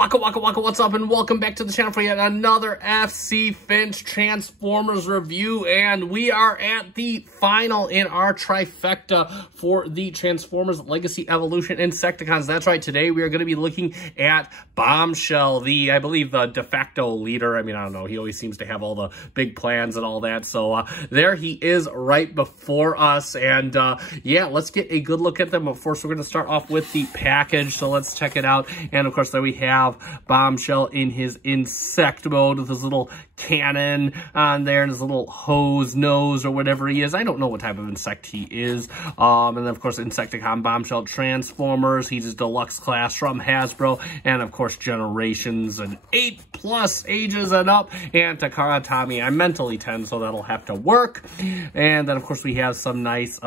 Waka, what's up, and welcome back to the channel for yet another FC Finch Transformers review, and we are at the final in our trifecta for the Transformers Legacy Evolution Insecticons. That's right, today we are going to be looking at Bombshell, I believe the de facto leader. I mean, I don't know, he always seems to have all the big plans and all that, so there he is right before us, and yeah, let's get a good look at them. But first, we're going to start off with the package, so let's check it out. And of course, there we have Bombshell in his insect mode with his little cannon on there and his little hose nose or whatever he is. I don't know what type of insect he is. And then, of course, Insecticon Bombshell Transformers. He's his deluxe class from Hasbro. And, of course, Generations and 8+ ages and up. And Takara Tommy. I'm mentally 10, so that'll have to work. And then, of course, we have some nice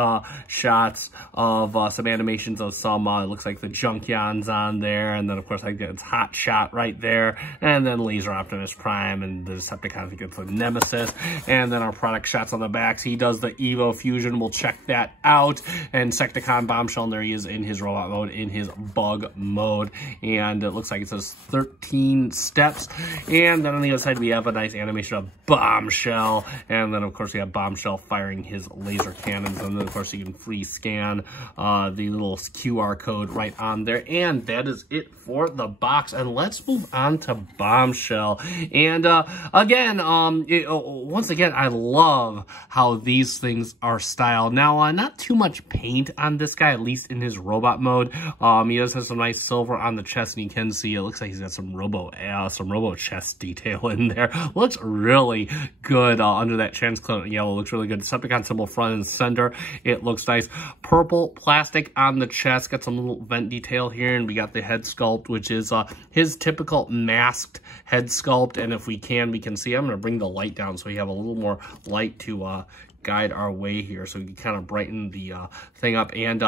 shots of some animations of some, it looks like the Junkyons on there. And then, of course, I get it's Hot Shot right there. And then Laser Optimus Prime and the Decepticons, he gets the Nemesis. And then our product shots on the backs. He does the Evo Fusion. We'll check that out. And Insecticon Bombshell, and there he is in his robot mode, in his bug mode. And it looks like it says 13 steps. And then on the other side, we have a nice animation of Bombshell. And then, of course, we have Bombshell firing his laser cannons. And then, of course, you can free scan the little QR code right on there. And that is it for the box. And let's move on to Bombshell. And again, once again, I love how these things are styled. Now, not too much paint on this guy, at least in his robot mode. He does have some nice silver on the chest, and you can see it looks like he's got some robo chest detail in there. Looks really good under that transparent yellow. Looks really good. Decepticon symbol front and center. It looks nice. Purple plastic on the chest. Got some little vent detail here, and we got the head sculpt, which is his typical masked head sculpt. And if we can see, I'm going to bring the light down so we have a little more light to guide our way here, so we can kind of brighten the thing up. And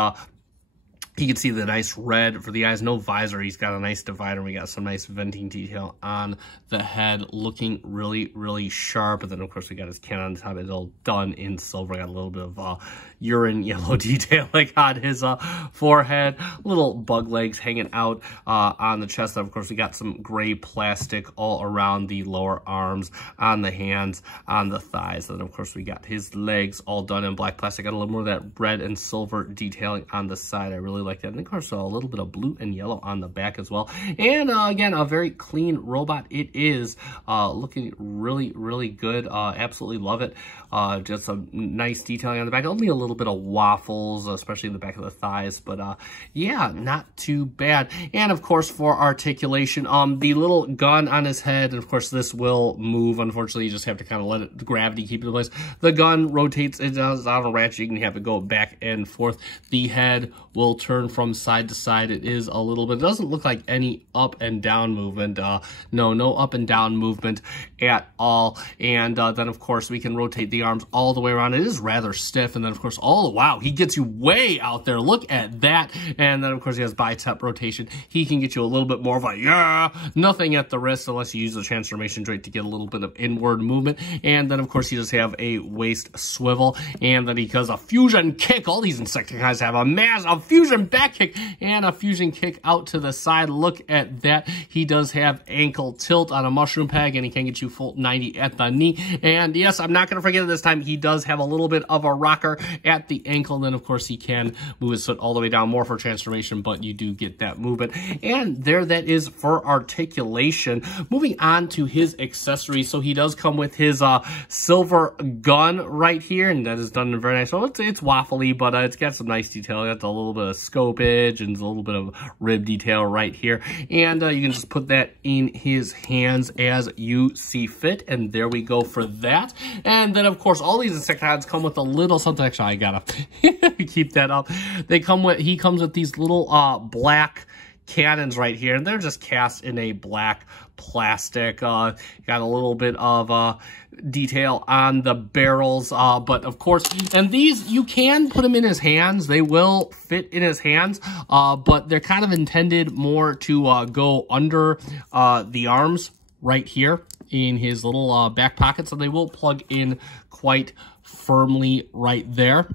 you can see the nice red for the eyes, no visor. He's got a nice divider. We got some nice venting detail on the head, looking really, really sharp. And then, of course, we got his cannon on top. It's all done in silver. Got a little bit of urine yellow detailing on his forehead. Little bug legs hanging out on the chest. And, of course, we got some gray plastic all around the lower arms, on the hands, on the thighs. And, of course, we got his legs all done in black plastic. Got a little more of that red and silver detailing on the side. I really like that. And of course, a little bit of blue and yellow on the back as well. And again, a very clean robot it is. Looking really, really good. Absolutely love it. Just some nice detailing on the back. Only a little bit of waffles, especially in the back of the thighs. But yeah, not too bad. And of course, for articulation, the little gun on his head, and of course, this will move. Unfortunately, you just have to kind of let it, the gravity keep it in place. The gun rotates. It does on a ratchet. You can have it go back and forth. The head will turn from side to side. It is a little bit, it doesn't look like any up and down movement. No up and down movement at all. And then of course we can rotate the arms all the way around. It is rather stiff. And then of course, oh wow, he gets you way out there. Look at that. And then of course he has bicep rotation. He can get you a little bit more of a, yeah, nothing at the wrist unless you use the transformation joint to get a little bit of inward movement. And then of course he does have a waist swivel. And then he does a fusion kick. All these Insecticons have a massive fusion back kick and a fusion kick out to the side. Look at that. He does have ankle tilt on a mushroom peg, and he can get you full 90 at the knee. And yes, I'm not going to forget it this time, he does have a little bit of a rocker at the ankle. And then, of course, he can move his foot all the way down, more for transformation, but you do get that movement. And there that is for articulation. Moving on to his accessories. So he does come with his silver gun right here, and that is done in very nice. So it's waffly, but it's got some nice detail. It's a little bit of scopage and a little bit of rib detail right here. And you can just put that in his hands as you see fit. And there we go for that. And then, of course, all these Insecticons come with a little something. Actually, I gotta keep that up. He comes with these little black cannons right here, and they're just cast in a black plastic. Got a little bit of detail on the barrels, but of course, and these, you can put them in his hands. They will fit in his hands, but they're kind of intended more to go under the arms right here in his little back pocket, so they will plug in quite firmly right there.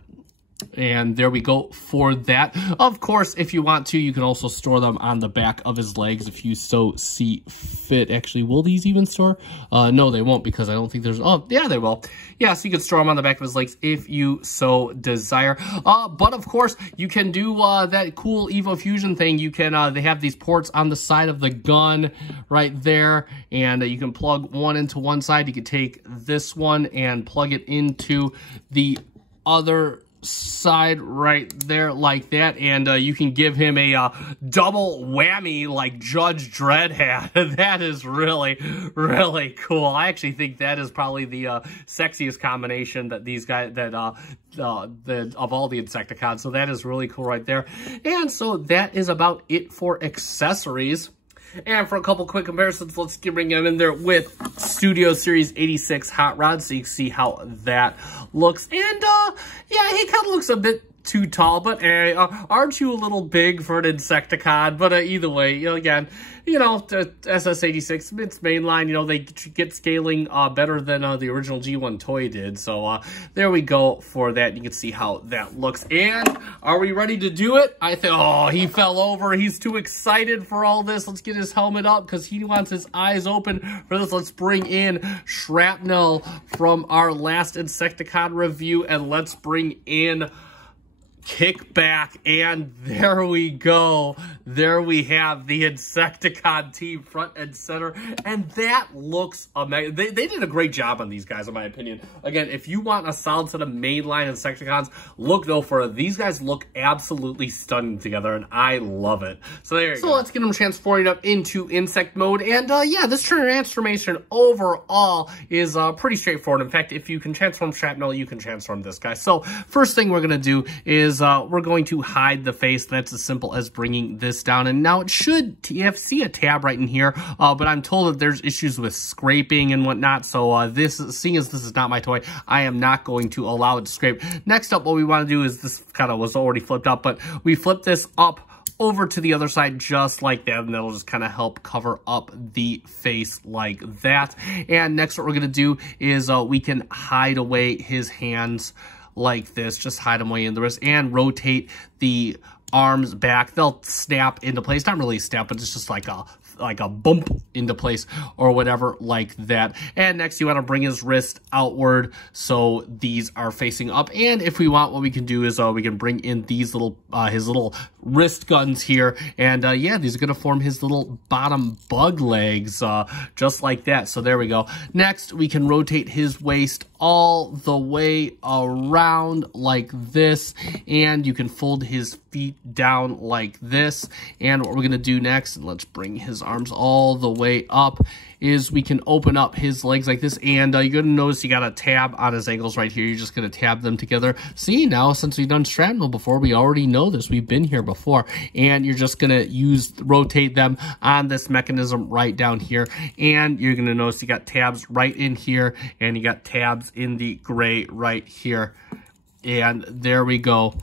And there we go for that. Of course, if you want to, you can also store them on the back of his legs if you so see fit. Actually, will these even store? No, they won't, because I don't think there's... Oh, yeah, they will. Yeah, so you can store them on the back of his legs if you so desire. But, of course, you can do that cool Evo Fusion thing. You can... they have these ports on the side of the gun right there, and you can plug one into one side. You can take this one and plug it into the other side right there like that, and you can give him a double whammy like Judge Dredd had. That is really cool. I actually think that is probably the sexiest combination that these guys that of all the Insecticons. So that is really cool right there. And so that is about it for accessories. And for a couple quick comparisons, let's bring them in there with Studio Series 86 Hot Rod, so you can see how that looks. And, yeah, he kind of looks a bit too tall, but aren't you a little big for an Insecticon? But either way, you know, again, you know, SS86, it's mainline, you know, they get scaling better than the original G1 toy did. So there we go for that. You can see how that looks. And are we ready to do it? I think, oh, he fell over. He's too excited for all this. Let's get his helmet up because he wants his eyes open for this. Let's bring in Shrapnel from our last Insecticon review, and let's bring in Kickback, and there we go. There we have the Insecticon team front and center, and that looks amazing. They did a great job on these guys, in my opinion. Again, if you want a solid set of mainline Insecticons, look no further. These guys look absolutely stunning together, and I love it. So there you go. So let's get them transforming up into insect mode, and yeah, this transformation overall is pretty straightforward. In fact, if you can transform Shrapnel, you can transform this guy. So first thing we're going to do is we're going to hide the face. That's as simple as bringing this down. And now it should see a tab right in here, but I'm told that there's issues with scraping and whatnot. So seeing as this is not my toy, I am not going to allow it to scrape. Next up, what we want to do is, this kind of was already flipped up, but we flip this up over to the other side just like that, and that'll just kind of help cover up the face like that. And next what we're going to do is we can hide away his hands like this, just hide them away in the wrist, and rotate the arms back. They'll snap into place. Not really snap, but it's just like a bump into place or whatever like that. And next you want to bring his wrist outward so these are facing up. And if we want, what we can do is we can bring in these little his little wrist guns here, and yeah, these are going to form his little bottom bug legs just like that. So there we go. Next we can rotate his waist all the way around like this, and you can fold his feet down like this. And what we're going to do next, and let's bring his arms all the way up, is we can open up his legs like this, and you're going to notice you got a tab on his ankles right here. You're just going to tab them together. See, now since we've done Shrapnel before, we already know this. We've been here before, and you're just going to rotate them on this mechanism right down here, and you're going to notice you got tabs right in here, and you got tabs in the gray right here, and there we go.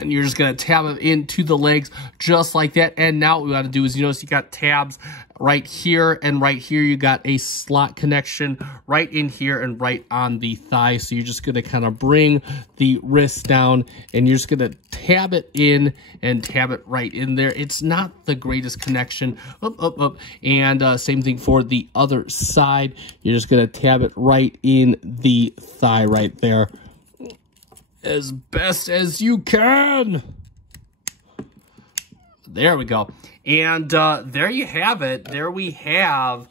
And you're just going to tab them into the legs just like that. And now what we want to do is, you notice you got tabs right here and right here. You got a slot connection right in here and right on the thigh. So you're just going to kind of bring the wrist down, and you're just going to tab it in and tab it right in there. It's not the greatest connection. Up. And same thing for the other side. You're just going to tab it right in the thigh right there, as best as you can. There we go. And there you have it. There we have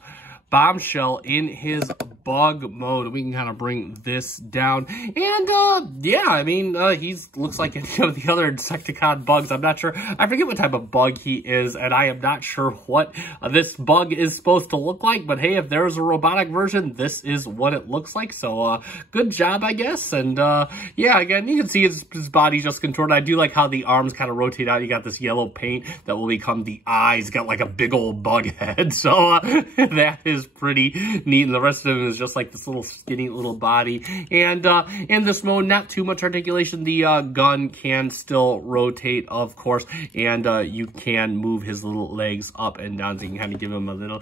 Bombshell in his bug mode. We can kind of bring this down. And, yeah, I mean, he looks like any of the other Insecticon bugs. I'm not sure. I forget what type of bug he is, and I am not sure what this bug is supposed to look like. But, hey, if there's a robotic version, this is what it looks like. So, good job, I guess. And, yeah, again, you can see his body just contorted. I do like how the arms kind of rotate out. You got this yellow paint that will become the eyes. Got like a big old bug head. So, that is pretty neat. And the rest of him is just like this little skinny little body. And in this mode, not too much articulation. The gun can still rotate, of course, and you can move his little legs up and down, so you can kind of give him a little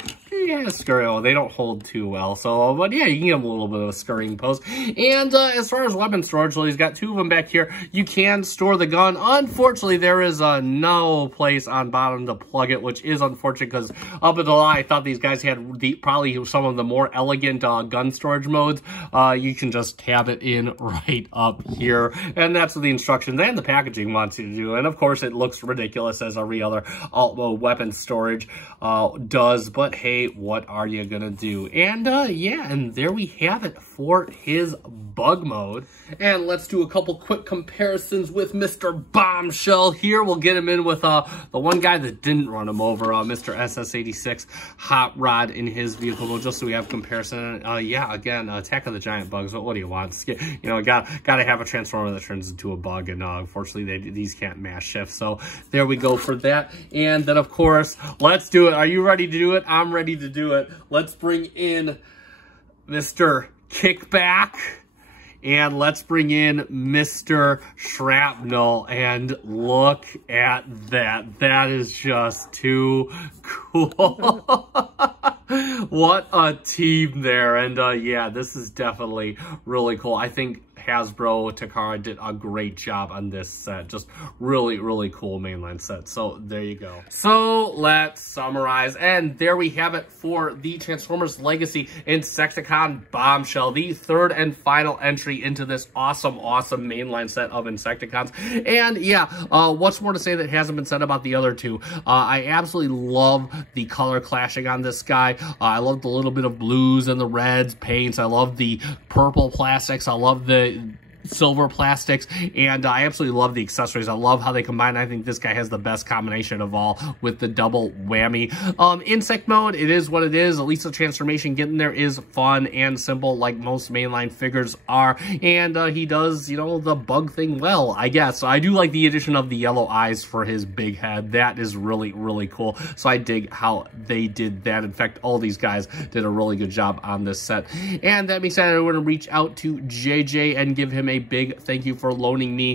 scurry. Oh, they don't hold too well, so but yeah, you can give him a little bit of a scurrying pose. And as far as weapon storage, well, he's got 2 of them back here. You can store the gun. Unfortunately, there is no place on bottom to plug it, which is unfortunate, because up until I thought these guys had probably some of the more elegant gun storage modes. You can just have it in right up here, and that's what the instructions and the packaging wants you to do. And of course, it looks ridiculous as every other alt mode weapon storage does, but hey, what are you gonna do? And yeah, and there we have it for his bug mode. And let's do a couple quick comparisons with Mr. Bombshell here. We'll get him in with the one guy that didn't run him over, Mr. SS86 Hot Rod in his vehicle mode, just so we have comparison. Yeah, again, Attack of the Giant Bugs, but what do you want? You know, gotta have a transformer that turns into a bug, and unfortunately these can't mass shift. So there we go for that. And then of course, let's do it. Are you ready to do it? I'm ready to do it. Let's bring in Mr. Kickback. And let's bring in Mr. Shrapnel, and look at that. That is just too cool. What a team there. And yeah, this is definitely really cool. I think Hasbro Takara did a great job on this set. Just really, really cool mainline set. So there you go. So let's summarize. And there we have it for the Transformers Legacy Insecticon Bombshell, the 3rd and final entry into this awesome, awesome mainline set of Insecticons. And yeah, what's more to say that hasn't been said about the other 2? I absolutely love the color clashing on this guy. I love the little bit of blues and the reds paints. I love the purple plastics. I love the silver plastics, and I absolutely love the accessories. I love how they combine. I think this guy has the best combination of all with the double whammy. Insect mode, it is what it is. At least the transformation getting there is fun and simple, like most mainline figures are, and he does, you know, the bug thing well, I guess. So I do like the addition of the yellow eyes for his big head. That is really, really cool. So I dig how they did that. In fact, all these guys did a really good job on this set. And that being said, I want to reach out to JJ and give him a big thank you for loaning me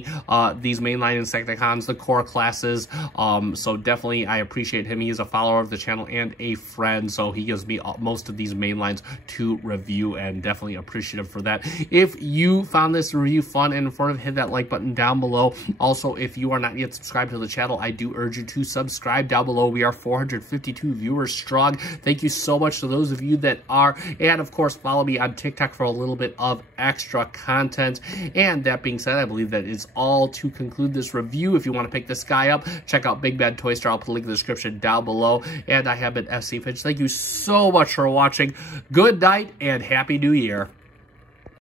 these mainline Insecticons, the core classes. So definitely I appreciate him. He is a follower of the channel and a friend, so he gives me most of these mainlines to review, and definitely appreciative for that. If you found this review fun and informative, hit that like button down below. Also, if you are not yet subscribed to the channel, I do urge you to subscribe down below. We are 452 viewers strong. Thank you so much to those of you that are, and of course follow me on TikTok for a little bit of extra content. And that being said, I believe that is all to conclude this review. If you want to pick this guy up, check out Big Bad Toy Store. I'll put a link in the description down below. And I have been FC Finch. Thank you so much for watching. Good night and Happy New Year.